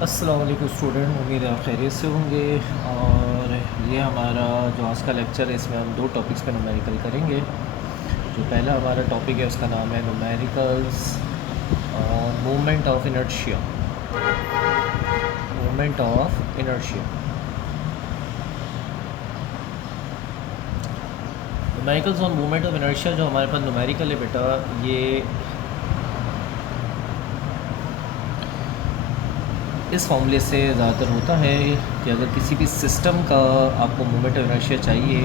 अस्सलाम वालेकुम स्टूडेंट, उम्मीद है आप खैरियत से होंगे। और ये हमारा जो आज का लेक्चर है, इसमें हम दो टॉपिक्स पे न्यूमेरिकल करेंगे। जो पहला हमारा टॉपिक है उसका नाम है numericals movement of inertia. Movement of inertia. Numericals on movement of inertia जो हमारे पास न्यूमेरिकल है बेटा, ये इस फॉर्मूले से ज़्यादातर होता है कि अगर किसी भी सिस्टम का आपको मूवमेंट ऑफ इनर्शिया चाहिए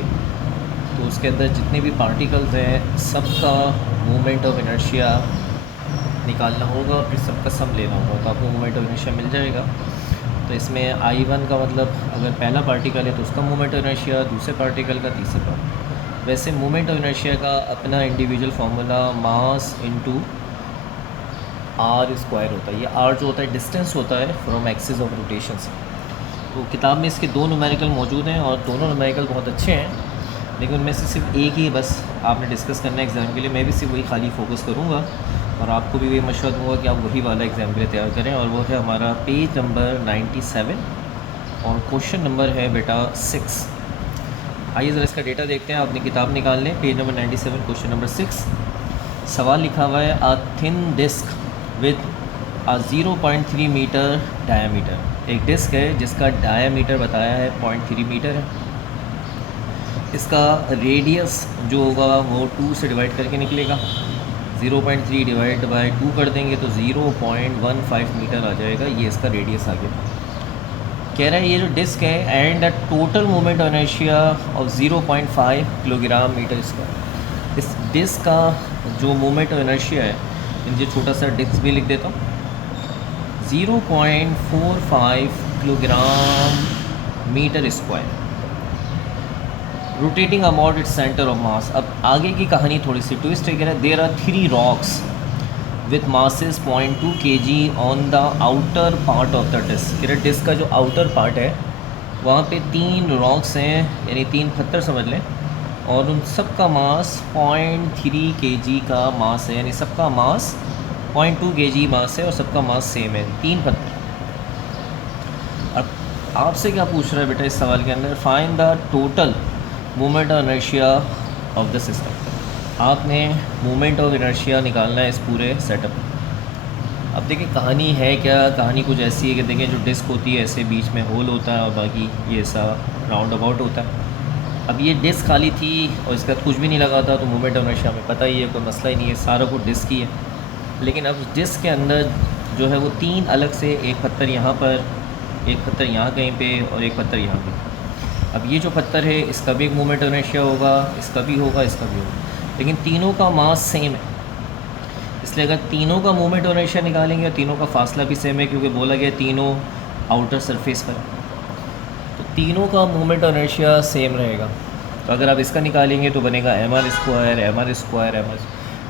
तो उसके अंदर जितने भी पार्टिकल्स हैं सबका मूवमेंट ऑफ इनर्शिया निकालना होगा और फिर सबका सम लेना होगा, तो आपको मूवमेंट ऑफ इनर्शिया मिल जाएगा। तो इसमें I1 का मतलब अगर पहला पार्टिकल है तो उसका मूवमेंट ऑफ इनर्शिया, दूसरे पार्टिकल का, तीसरे का। वैसे मूवमेंट ऑफ इनर्शिया का अपना individual formula mass into r square होता है। ये आर जो होता है डिस्टेंस होता है फ्रॉम एक्सिस ऑफ रोटेशन से। तो किताब में इसके दो न्यूमेरिकल मौजूद हैं और दोनों न्यूमेरिकल बहुत अच्छे हैं, लेकिन उनमें से सिर्फ एक ही बस आपने डिस्कस करना है एग्ज़ाम के लिए। मैं भी सिर्फ वही खाली फोकस करूँगा और आपको भी वही मशवरा दूँगा कि आप वही वाला एग्ज़ाम के लिए तैयार करें। और वो है हमारा पेज नंबर 97 और क्वेश्चन नंबर है बेटा 6। आइए ज़रा इसका डेटा देखते हैं। अपनी किताब निकाल लें, पेज नंबर 97 क्वेश्चन नंबर 6। सवाल लिखा हुआ है a thin disc with a 0.3 metre diameter. एक डिस्क है जिसका डायामीटर बताया है 0.3 मीटर है। इसका रेडियस जो होगा वो 2 से डिवाइड करके निकलेगा। 0.3 डिवाइड बाय 2 कर देंगे तो 0.15 मीटर आ जाएगा। ये इसका रेडियस आ गया। कह रहा है ये जो डिस्क है and the total movement of inertia of 0.5 kilogram metre square. इस डिस्क का जो मूवमेंट ऑफ इनर्शिया है, मुझे छोटा सा डिस्क भी लिख देता हूँ, 0.45 kilogram metre square, rotating about its centre of mass. अब आगे की कहानी थोड़ी सी ट्विस्ट है। कह रहा है there are 3 rocks with masses 0.2 kg on the outer part of the disc. कह रहा डिस्क का जो आउटर पार्ट है वहाँ पे 3 रॉक्स हैं, यानी 3 पत्थर समझ लें, और उन सब का मास 0.3 kg का मास है, यानी सबका मास 0.2 kg मास है और सबका मास सेम है, 3 पत्थर। अब आपसे क्या पूछ रहा है बेटा इस सवाल के अंदर, find the total movement of inertia of the system. आपने मूवमेंट ऑफ इनर्शिया निकालना है इस पूरे सेटअप में। अब देखिए कहानी है क्या, कहानी कुछ ऐसी है कि देखिए जो डिस्क होती है ऐसे बीच में होल होता है और बाकी ये ऐसा राउंड अबाउट होता है। अब ये डिस्क खाली थी और इसके बाद कुछ भी नहीं लगा था, तो मूवमेंट ऑफ इनर्शिया में पता ही है कोई मसला ही नहीं है, सारा कुछ डिस्क ही है। लेकिन अब डिस्क के अंदर जो है वो 3 अलग से, एक पत्थर यहाँ पर, एक पत्थर यहाँ कहीं पे और एक पत्थर यहाँ पे। अब ये जो पत्थर है इसका भी एक मूवमेंट ऑफ इनर्शिया होगा, इसका भी होगा, इसका भी होगा, लेकिन तीनों का मास सेम है। इसलिए अगर तीनों का मूवमेंट ऑफ इनर्शिया निकालेंगे और तीनों का फासला भी सेम है, क्योंकि बोला गया तीनों आउटर सरफेस पर, तो तीनों का मूवमेंट ऑफ इनर्शिया सेम रहेगा। तो अगर आप इसका निकालेंगे तो बनेगा mr square mr square mr।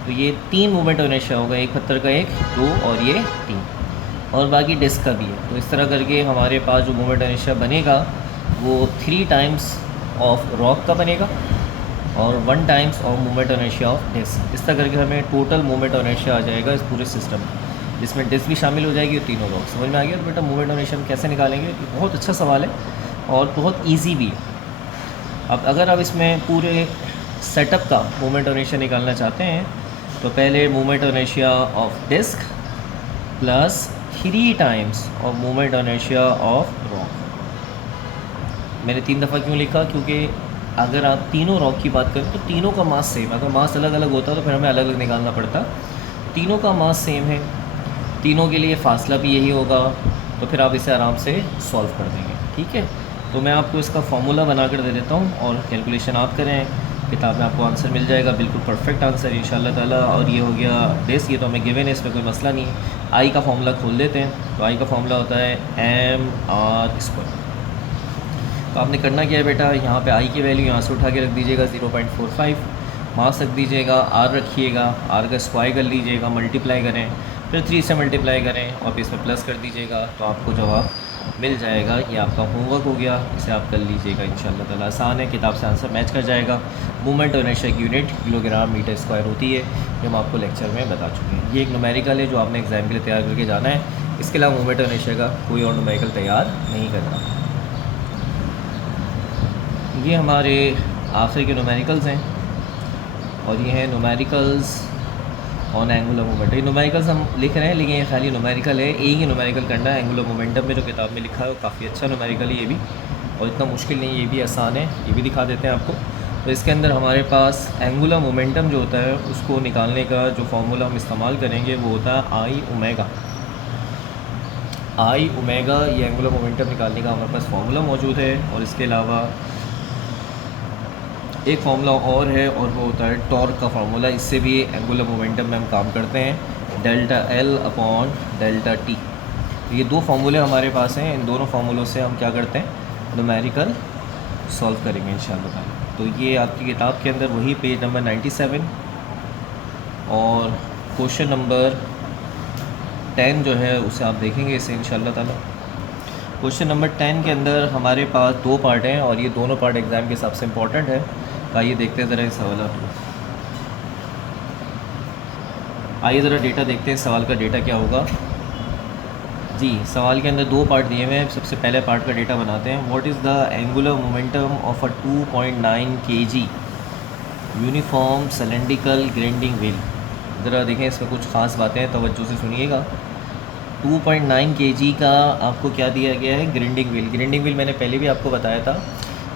तो ये 3 मूवमेंट ऑफ इनर्शिया होगा, एक पत्थर का 1, 2 और ये 3, और बाकी डिस्क का भी है। तो इस तरह करके हमारे पास जो मूवमेंट ऑफ इनर्शिया बनेगा वो 3 टाइम्स ऑफ रॉक का बनेगा और 1 times of movement of inertia of disc. इस तरह करके हमें टोटल मूवमेंट ऑफ इनर्शिया आ जाएगा इस पूरे सिस्टम में, जिसमें डिस्क भी शामिल हो जाएगी और तीनों रॉक। समझ में आ गया? तो बेटा मूवमेंट ऑफ इनर्शिया कैसे निकालेंगे, बहुत अच्छा सवाल है और बहुत ईजी भी है। अब अगर आप इसमें पूरे सेटअप का मूवमेंट ऑफ इनर्शिया निकालना चाहते हैं तो पहले movement of inertia of disc plus 3 times of movement of inertia of rock. मैंने 3 दफ़ा क्यों लिखा, क्योंकि अगर आप तीनों रॉक की बात करें तो तीनों का मास सेम। अगर मास अलग अलग होता तो फिर हमें अलग अलग निकालना पड़ता। तीनों का मास सेम है, तीनों के लिए फासला भी यही होगा, तो फिर आप इसे आराम से सॉल्व कर देंगे। ठीक है, तो मैं आपको इसका फार्मूला बना कर दे देता हूँ और कैलकुलेशन आप करें। किताब में आपको आंसर मिल जाएगा, बिल्कुल परफेक्ट आंसर इंशाल्लाह ताला। और ये हो गया डिस्क, ये तो हमें गिवन है, इसमें कोई मसला नहीं है। आई का फार्मूला खोल देते हैं। तो आई का फार्मूला होता है mr स्क्वायर। तो आपने करना क्या है बेटा, यहाँ पे आई की वैल्यू यहाँ से उठा के रख दीजिएगा 0.45, मास रख दीजिएगा, आर रखिएगा, आर का स्क्वायर कर लीजिएगा, मल्टीप्लाई करें, फिर 3 से मल्टीप्लाई करें और फिर इसमें प्लस कर दीजिएगा, तो आपको जवाब मिल जाएगा। ये आपका होमवर्क हो गया, इसे आप कर लीजिएगा इंशाल्लाह ताला। आसान है, किताब से आंसर मैच कर जाएगा। मूवमेंट ऑफ इनर्शिया की यूनिट किलोग्राम मीटर स्क्वायर होती है, ये हम आपको लेक्चर में बता चुके हैं। ये एक न्यूमेरिकल है जो आपने एग्ज़ाम के लिए तैयार करके जाना है। इसके अलावा मोमेंट ऑफ इनर्शिया का कोई और न्यूमेरिकल तैयार नहीं करना। ये हमारे आखिरी के न्यूमेरिकल्स हैं और ये हैं न्यूमेरिकल्स ऑन एंगुलर मोमेंटम। ये न्यूमेरिकल्स हम लिख रहे हैं लेकिन ये खाली न्यूमेरिकल है, एक ही न्यूमेरिकल करना है। एंगुलर मोमेंटम में जो किताब में लिखा है वो काफ़ी अच्छा न्यूमेरिकल है ये भी, और इतना मुश्किल नहीं, ये भी आसान है। ये भी दिखा देते हैं आपको। तो इसके अंदर हमारे पास एंगुलर मोमेंटम जो होता है उसको निकालने का जो फार्मूला हम इस्तेमाल करेंगे वो होता है आई ओमेगा। आई ओमेगा ये एंगुलर मोमेंटम निकालने का हमारे पास फार्मूला मौजूद है। और इसके अलावा एक फार्मूला और है और वो होता है टॉर्क का फार्मूला। इससे भी एंगुलर मोमेंटम में हम काम करते हैं, delta L upon delta T. ये दो फार्मूले हमारे पास हैं, इन दोनों फार्मूलों से हम क्या करते हैं, न्यूमेरिकल सॉल्व करेंगे इंशाअल्लाह ताला। तो ये आपकी किताब के अंदर वही पेज नंबर 97 और क्वेश्चन नंबर 10 जो है उसे आप देखेंगे इसे इंशाअल्लाह ताला। क्वेश्चन नंबर 10 के अंदर हमारे पास दो पार्ट हैं और ये दोनों पार्ट एग्ज़ाम के हिसाब से इम्पॉर्टेंट है। आइए देखते हैं ज़रा इस सवाल को। आइए ज़रा डेटा देखते हैं, सवाल का डेटा क्या होगा जी। सवाल के अंदर दो पार्ट दिए हुए हैं। सबसे पहले पार्ट का डेटा बनाते हैं। What is the angular momentum of a 2.9 kg uniform cylindrical grinding wheel. ज़रा देखें इसमें कुछ ख़ास बातें हैं, तवज्जो से सुनिएगा। 2.9 kg का आपको क्या दिया गया है, ग्राइंडिंग व्हील। ग्राइंडिंग व्हील मैंने पहले भी आपको बताया था,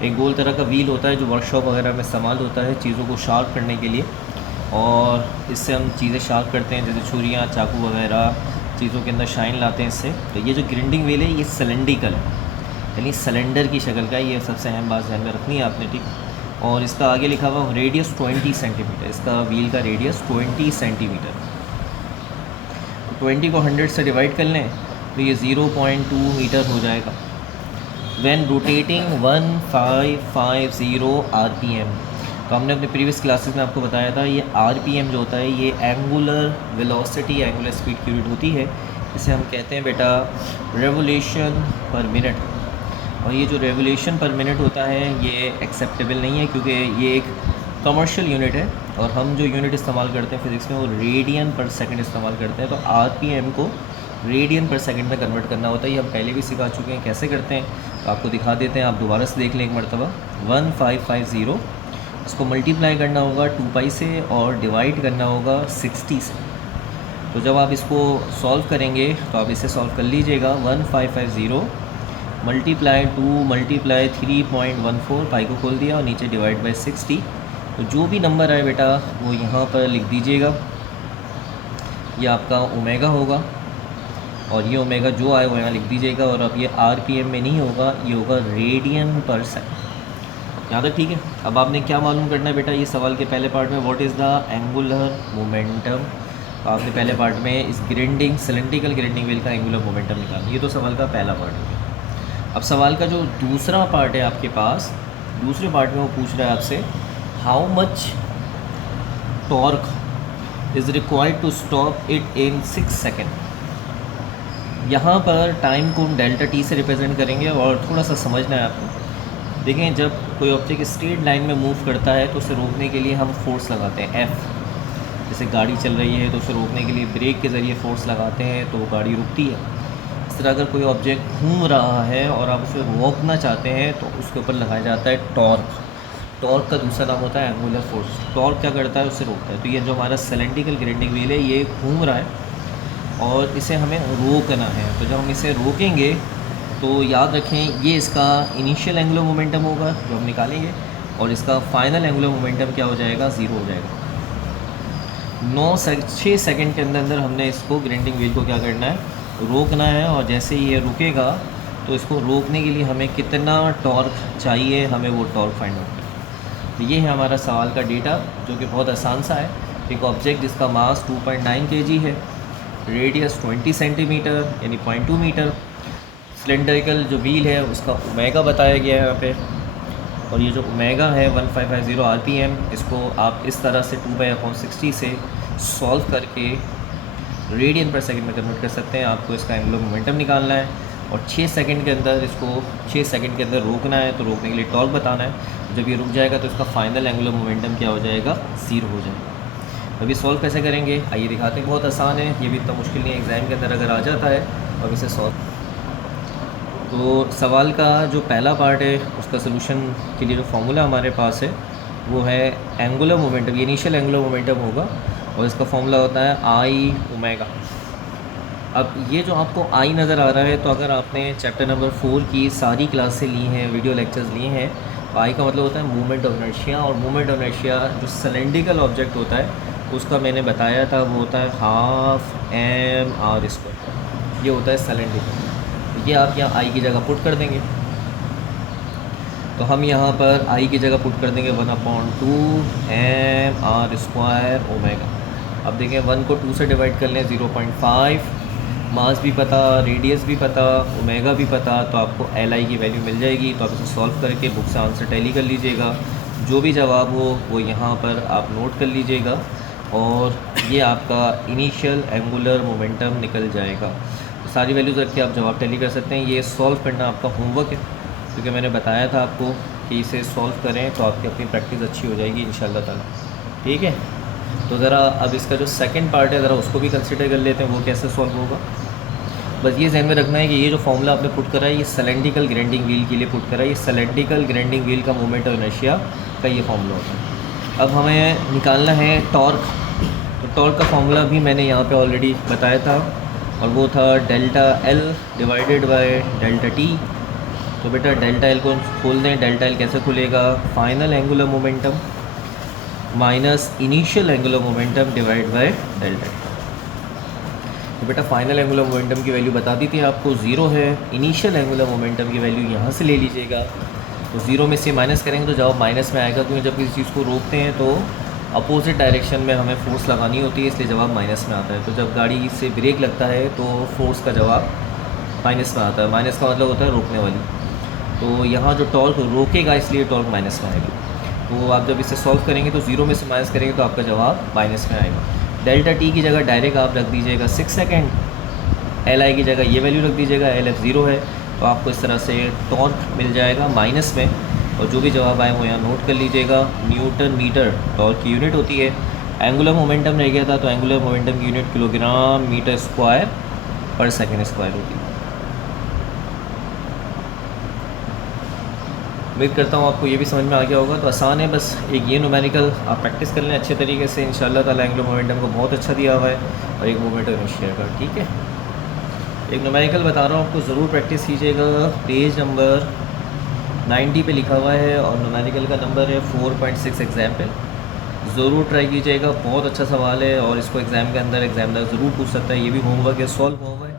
एक गोल तरह का व्हील होता है जो वर्कशॉप वगैरह में इस्तेमाल होता है चीज़ों को शार्प करने के लिए, और इससे हम चीज़ें शार्प करते हैं जैसे छुरियाँ, चाकू वगैरह, चीज़ों के अंदर शाइन लाते हैं इससे। तो ये जो ग्राइंडिंग व्हील है ये सिलेंड्रिकल यानी सिलेंडर की शक्ल का है, ये सबसे अहम बात ध्यान में रखनी है आपने, ठीक। और इसका आगे लिखा हुआ रेडियस 20 सेंटीमीटर, इसका व्हील का रेडियस 20 सेंटीमीटर। 20 को 100 से डिवाइड कर लें तो ये 0.2 मीटर हो जाएगा। व्हेन रोटेटिंग 1550 RPM, तो हमने अपने प्रीवियस क्लासेस में आपको बताया था ये RPM जो होता है ये एंगुलर वेलोसिटी, एंगुलर स्पीड की यूनिट होती है। इसे हम कहते हैं बेटा रेवोल्यूशन पर मिनट। और ये जो रेवोल्यूशन पर मिनट होता है ये एक्सेप्टेबल नहीं है क्योंकि ये एक कमर्शियल यूनिट है और हम जो यूनिट इस्तेमाल करते हैं फिज़िक्स में वो रेडियन पर सेकंड इस्तेमाल करते हैं। तो RPM को रेडियन पर सेकंड में कन्वर्ट करना होता है, ये हम पहले भी सिखा चुके हैं कैसे करते हैं। तो आपको दिखा देते हैं, आप दोबारा से देख लें एक मरतबा। 1550 इसको मल्टीप्लाई करना होगा 2 पाई से और डिवाइड करना होगा 60 से। तो जब आप इसको सॉल्व करेंगे तो आप इसे सॉल्व कर लीजिएगा। 1550 मल्टीप्लाई 2 मल्टीप्लाई 3.14, पाई को खोल दिया और नीचे डिवाइड बाई 60। तो जो भी नंबर आए बेटा वो यहाँ पर लिख दीजिएगा, ये आपका ओमेगा होगा और ये ओमेगा जो आए वो यहाँ लिख दीजिएगा। और अब ये RPM में नहीं होगा, ये होगा रेडियन पर सेकंड। यहाँ तक ठीक है। अब आपने क्या मालूम करना है बेटा, ये सवाल के पहले पार्ट में what is the angular momentum. तो आपने पहले पार्ट में इस ग्राइंडिंग सिलेंड्रिकल ग्राइंडिंग व्हील का एंगुलर मोमेंटम निकालना। ये तो सवाल का पहला पार्ट हो गया। अब सवाल का जो दूसरा पार्ट है आपके पास, दूसरे पार्ट में वो पूछ रहा है आपसे how much torque is required to stop it in 6 second. यहाँ पर टाइम को डेल्टा टी से रिप्रेजेंट करेंगे और थोड़ा सा समझना है आपको। देखें जब कोई ऑब्जेक्ट स्ट्रेट लाइन में मूव करता है तो उसे रोकने के लिए हम फोर्स लगाते हैं F। जैसे गाड़ी चल रही है तो उसे रोकने के लिए ब्रेक के ज़रिए फोर्स लगाते हैं तो गाड़ी रुकती है। इस तरह अगर कोई ऑब्जेक्ट घूम रहा है और आप उसे रोकना चाहते हैं तो उसके ऊपर लगाया जाता है टॉर्क। टॉर्क का दूसरा नाम होता है एंगुलर फोर्स। टॉर्क क्या करता है, उसे रोकता है। तो ये जो हमारा सिलेंड्रिकल ग्राइंडिंग व्हील है ये घूम रहा है और इसे हमें रोकना है। तो जब हम इसे रोकेंगे तो याद रखें ये इसका इनिशियल एंगुलर मोमेंटम होगा जो हम निकालेंगे और इसका फाइनल एंगुलर मोमेंटम क्या हो जाएगा, 0 हो जाएगा। 6 सेकंड के अंदर हमने इसको ग्राइंडिंग व्हील को क्या करना है, रोकना है। और जैसे ही ये रुकेगा तो इसको रोकने के लिए हमें कितना टॉर्क चाहिए, हमें वो टॉर्क फाइंड आउट करना है। तो ये है हमारा सवाल का डेटा जो कि बहुत आसान सा है। एक ऑब्जेक्ट जिसका मास 2.9 kg है, रेडियस 20 सेंटीमीटर यानी 0.2 मीटर, सिलेंड्रिकल जो व्हील है उसका ओमेगा बताया गया है यहाँ पे। और ये जो ओमेगा है 1550 RPM, इसको आप इस तरह से 2/60 से सॉल्व करके रेडियन पर सेकंड में कन्वर्ट कर सकते हैं। आपको इसका एंगुलर मोमेंटम निकालना है और 6 सेकंड के अंदर इसको 6 सेकंड के अंदर रोकना है। तो रोकने के लिए टॉर्क बताना है। जब ये रुक जाएगा तो इसका फाइनल एंगुलर मोमेंटम क्या हो जाएगा, 0 हो जाएगा। अभी सॉल्व कैसे करेंगे आइए दिखाते हैं। बहुत आसान है, ये भी इतना मुश्किल नहीं है। एग्ज़ाम के अंदर अगर आ जाता है अब इसे सॉल्व। तो सवाल का जो पहला पार्ट है उसका सलूशन के लिए जो फार्मूला हमारे पास है वो है एंगुलर मोमेंटम, ये इनिशियल एंगुलर मोमेंटम होगा और इसका फार्मूला होता है आई ओमेगा। अब ये जो आपको आई नज़र आ रहा है, तो अगर आपने चैप्टर नंबर 4 की सारी क्लासें ली हैं, वीडियो लेक्चर्स लिए हैं, तो आई का मतलब होता है मूवमेंट ऑफ इनर्शिया। और मूवमेंट ऑफ इनर्शिया जो सिलेंड्रिकल ऑब्जेक्ट होता है उसका मैंने बताया था वो होता है हाफ एम आर स्क्वायर, ये होता है सिलेंड्रिकल। ये आप यहाँ आई की जगह पुट कर देंगे, तो हम यहाँ पर आई की जगह पुट कर देंगे 1/2 एम आर स्क्वायर ओमेगा। अब देखें 1 को 2 से डिवाइड कर लें 0.5, मास भी पता, रेडियस भी पता, ओमेगा भी पता, तो आपको एल आई की वैल्यू मिल जाएगी। तो आप इसे सॉल्व करके बुक से आंसर टैली कर लीजिएगा, जो भी जवाब हो वो यहाँ पर आप नोट कर लीजिएगा और ये आपका इनिशियल एंगुलर मोमेंटम निकल जाएगा। तो सारी वैल्यूज़ रख के आप जवाब टैली कर सकते हैं। ये सॉल्व करना आपका होमवर्क है, क्योंकि मैंने बताया था आपको कि इसे सॉल्व करें तो आपकी अपनी प्रैक्टिस अच्छी हो जाएगी इंशाल्लाह ताला। ठीक है, तो ज़रा अब इसका जो सेकंड पार्ट है ज़रा उसको भी कंसिडर कर लेते हैं, वो कैसे सॉल्व होगा। बस ये ध्यान में रखना है कि ये जो फॉर्मूला आपने पुट करा है ये सिलेंड्रिकल ग्राइंडिंग व्हील के लिए पुट करा है। ये सिलेंड्रिकल ग्राइंडिंग व्हील का मोमेंट ऑफ इनर्शिया का ये फॉर्मूला होता है। अब हमें निकालना है टॉर्क। तो टॉर्क का फॉर्मूला भी मैंने यहाँ पे ऑलरेडी बताया था और वो था delta L divided by delta T. तो बेटा डेल्टा एल को खोल दें। डेल्टा एल कैसे खुलेगा, final angular momentum minus initial angular momentum divide by delta T. तो बेटा फाइनल एंगुलर मोमेंटम की वैल्यू बता दी थी आपको, 0 है। इनिशियल एंगुलर मोमेंटम की वैल्यू यहाँ से ले लीजिएगा, तो 0 में से माइनस करेंगे तो जवाब माइनस में आएगा, क्योंकि जब किसी चीज़ को रोकते हैं तो अपोजिट डायरेक्शन में हमें फोर्स लगानी होती है, इसलिए जवाब माइनस में आता है। तो जब गाड़ी से ब्रेक लगता है तो फोर्स का जवाब माइनस में आता है। माइनस का मतलब होता है रोकने वाली। तो यहाँ जो टॉर्क रोकेगा इसलिए टॉर्क माइनस में आएगा। तो आप जब इसे सॉल्व करेंगे तो 0 में से माइनस करेंगे तो आपका जवाब माइनस में आएगा। डेल्टा टी की जगह डायरेक्ट आप रख दीजिएगा 6 सेकेंड, एल आई की जगह ये वैल्यू रख दीजिएगा, एल एफ 0 है, तो आपको इस तरह से टॉर्क मिल जाएगा माइनस में। और जो भी जवाब आए वो यहाँ नोट कर लीजिएगा। न्यूटन मीटर टॉर्क की यूनिट होती है। एंगुलर मोमेंटम रह गया था, तो एंगुलर मोमेंटम की यूनिट किलोग्राम मीटर स्क्वायर पर सेकेंड स्क्वायर होती है। उम्मीद करता हूँ आपको ये भी समझ में आ गया होगा। तो आसान है, बस एक ये न्यूमेरिकल आप प्रैक्टिस कर लें अच्छे तरीके से, इंशाल्लाह ताला एंगुलर मोमेंटम को बहुत अच्छा दिया हुआ है और एक मोमेंट ऑफ इनर्शिया का। ठीक है, एक न्यूमेरिकल बता रहा हूँ आपको, ज़रूर प्रैक्टिस कीजिएगा। पेज नंबर 90 पे लिखा हुआ है और न्यूमेरिकल का नंबर है 4.6 एग्जाम्पल। ज़रूर ट्राई कीजिएगा, बहुत अच्छा सवाल है और इसको एग्ज़ाम के अंदर एग्जामिनर ज़रूर पूछ सकता है। ये भी होमवर्क है, सॉल्व हुआ है,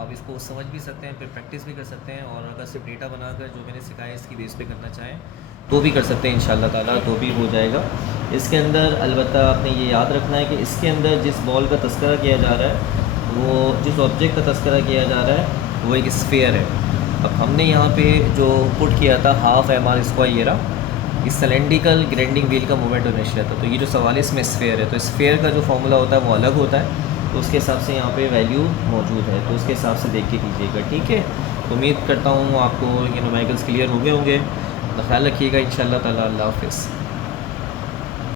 आप इसको समझ भी सकते हैं, फिर प्रैक्टिस भी कर सकते हैं। और अगर सिर्फ डेटा बनाकर जो मैंने सिखाया इसकी बेस पे करना चाहें तो भी कर सकते हैं इंशाल्लाह ताला, तो भी हो जाएगा। इसके अंदर अलबत्ता आपने ये याद रखना है कि इसके अंदर जिस बॉल का तस्करा किया जा रहा है, वो जिस ऑब्जेक्ट का तस्करा किया जा रहा है वो एक स्फीयर है। अब हमने यहाँ पे जो पुट किया था हाफ एम आर स्क्वायर, ये रहा, इस सिलेंड्रिकल ग्राइंडिंग व्हील का मोमेंट ऑफ इनर्शिया था। तो ये जो सवाल है इसमें स्फीयर है, तो स्फीयर का जो फॉर्मूला होता है वो अलग होता है, तो उसके हिसाब से यहाँ पे वैल्यू मौजूद है, तो उसके हिसाब से देख के कीजिएगा। ठीक है, तो उम्मीद करता हूँ आपको ये न्यूमेरिकल्स क्लियर हो गए होंगे। तो ख्याल रखिएगा इंशाल्लाह ताला। अल्लाह हाफ़िज़।